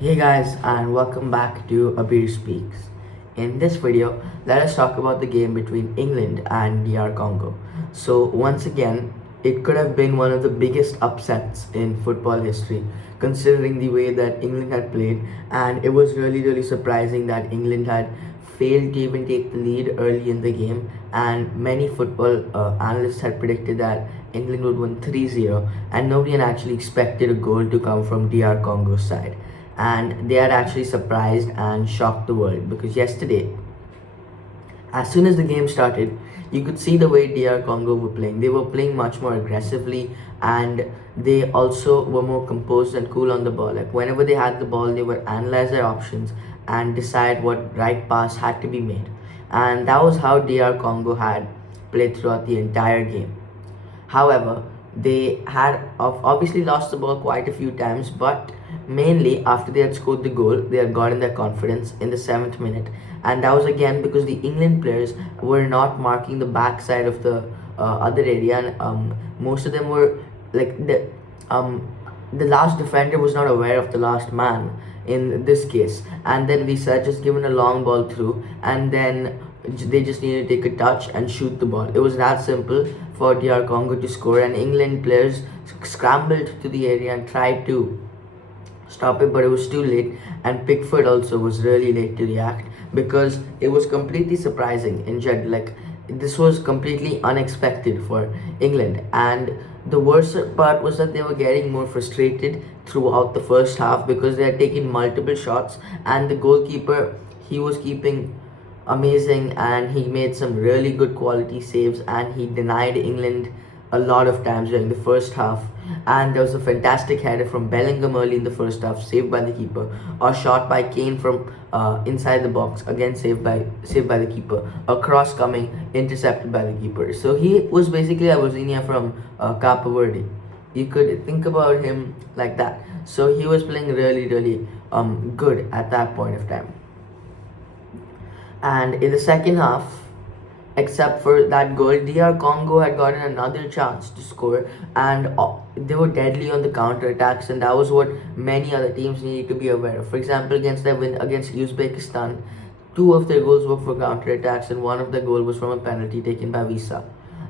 Hey guys, and welcome back to Abir Speaks. In this video, let us talk about the game between England and DR Congo. So, once again, it could have been one of the biggest upsets in football history, considering the way that England had played, and it was really surprising that England had failed to even take the lead early in the game, and many football analysts had predicted that England would win 3-0, and nobody had actually expected a goal to come from DR Congo's side, and they had actually surprised and shocked the world because yesterday, as soon as the game started, you could see the way DR Congo were playing. They were playing much more aggressively, and they also were more composed and cool on the ball. Like whenever they had the ball, they would analyze their options and decide what right pass had to be made. And that was how DR Congo had played throughout the entire game. However, they had obviously lost the ball quite a few times, but mainly after they had scored the goal, they had gotten their confidence in the 7th minute, and that was again because the England players were not marking the backside of the other area, and most of them were like um, the last defender was not aware of the last man in this case, and then we said just given a long ball through, and then they just needed to take a touch and shoot the ball. It was that simple for DR Congo to score, and England players scrambled to the area and tried to stop it, but it was too late. And Pickford also was really late to react because it was completely surprising in general. Like this was completely unexpected for England, and the worst part was that they were getting more frustrated throughout the first half because they had taken multiple shots, and the goalkeeper, he was keeping amazing, and he made some really good quality saves, and he denied England a lot of times during the first half. And there was a fantastic header from Bellingham early in the first half, saved by the keeper, or shot by Kane from inside the box, again saved by the keeper, a cross coming, intercepted by the keeper. So he was basically a Bosnia from Cape Verde. You could think about him like that. So he was playing really good at that point of time. And in the second half, except for that goal, DR Congo had gotten another chance to score, and they were deadly on the counter attacks, and that was what many other teams needed to be aware of. For example, against their win against Uzbekistan, two of their goals were for counter attacks, and one of the goal was from a penalty taken by Visa,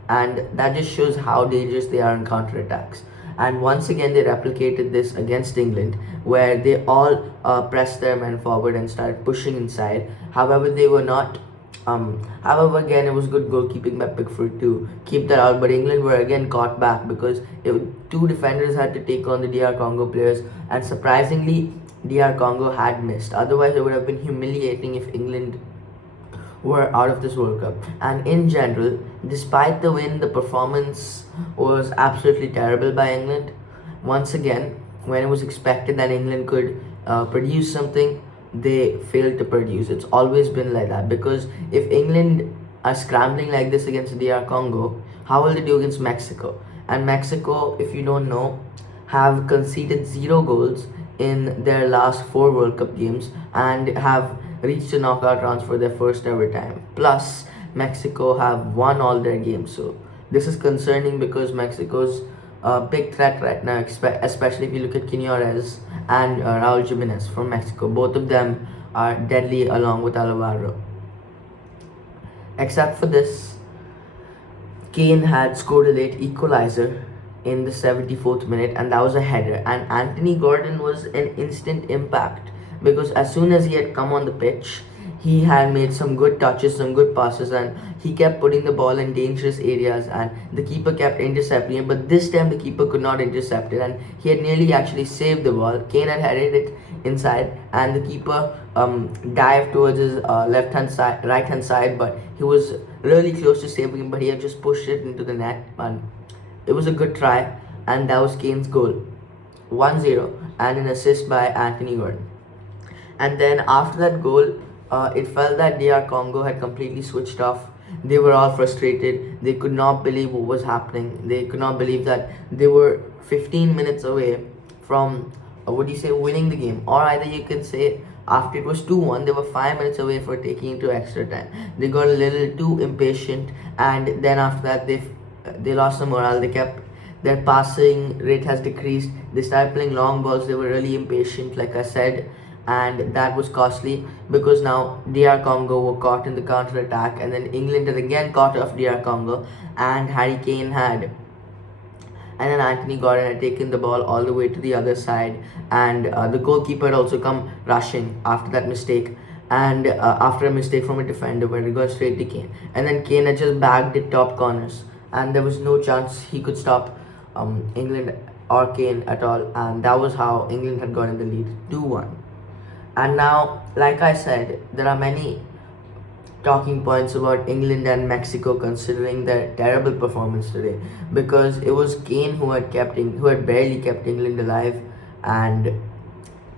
and that just shows how dangerous they are in counter attacks. And once again, they replicated this against England, where they all pressed their men forward and started pushing inside. However, they were not. However, again, it was good goalkeeping by Pickford to keep that out. But England were again caught back because two defenders had to take on the DR Congo players, and surprisingly, DR Congo had missed. Otherwise, it would have been humiliating if England were out of this World Cup. And in general, despite the win, the performance was absolutely terrible by England. Once again, when it was expected that England could produce something, they failed to produce. It's always been like that because if England are scrambling like this against DR Congo, how will they do against Mexico? And Mexico, if you don't know, have conceded 0 goals in their last 4 World Cup games and have reached a knockout rounds for their first ever time. Plus, Mexico have won all their games. So this is concerning because Mexico's a big threat right now, especially if you look at Quinones and Raul Jimenez from Mexico. Both of them are deadly along with Alvaro. Except for this, Kane had scored a late equalizer in the 74th minute, and that was a header. And Anthony Gordon was an instant impact because as soon as he had come on the pitch, he had made some good touches, some good passes, and he kept putting the ball in dangerous areas, and the keeper kept intercepting it. But this time, the keeper could not intercept it, and he had nearly actually saved the ball. Kane had headed it inside, and the keeper dived towards his left hand side, right hand side, but he was really close to saving him, but he had just pushed it into the net, and it was a good try, and that was Kane's goal. 1-0, and an assist by Anthony Gordon. And then after that goal, it felt that DR Congo had completely switched off. They were all frustrated. They could not believe what was happening. They could not believe that they were 15 minutes away from, winning the game. Or either you can say after it was 2-1, they were 5 minutes away for taking into extra time. They got a little too impatient, and then after that, they lost the morale. They kept Their passing rate has decreased. They started playing long balls. They were really impatient, like I said, and that was costly because now DR Congo were caught in the counter attack, and then England had again caught off DR Congo, and Harry Kane had and then Anthony Gordon had taken the ball all the way to the other side, and the goalkeeper had also come rushing after that mistake, and after a mistake from a defender where it got straight to Kane, and then Kane had just bagged it top corners, and there was no chance he could stop England or Kane at all, and that was how England had gotten the lead 2-1. And now, like I said, there are many talking points about England and Mexico considering their terrible performance today, because it was Kane who had barely kept England alive, and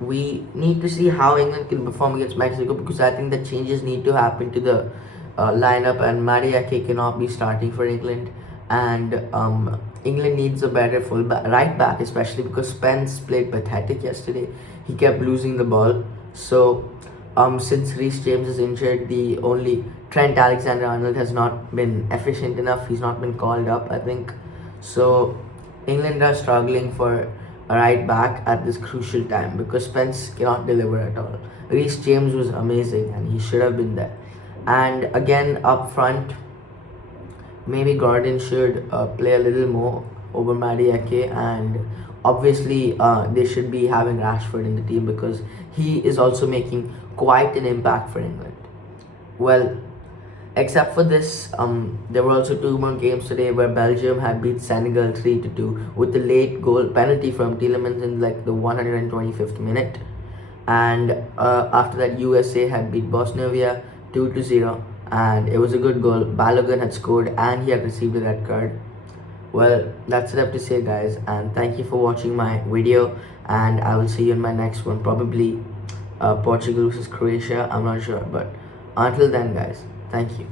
we need to see how England can perform against Mexico, because I think that changes need to happen to the lineup, and Mariake cannot be starting for England, and England needs a better right back, especially because Spence played pathetic yesterday. He kept losing the ball. So since Reece James is injured, the only Trent Alexander-Arnold has not been efficient enough. He's not been called up, I think. So England are struggling for a right back at this crucial time because Spence cannot deliver at all. Reece James was amazing and he should have been there. And again, up front, maybe Gordon should play a little more over Mariake, and obviously they should be having Rashford in the team because he is also making quite an impact for England. Well, except for this, there were also two more games today where Belgium had beat Senegal 3-2 with the late goal penalty from Tielemans in like the 125th minute, and after that USA had beat Bosnia 2-0, and it was a good goal. Balogun had scored and he had received a red card. Well, that's it I have to say, guys, and thank you for watching my video, and I will see you in my next one, probably Portugal versus Croatia, I'm not sure, but until then, guys, thank you.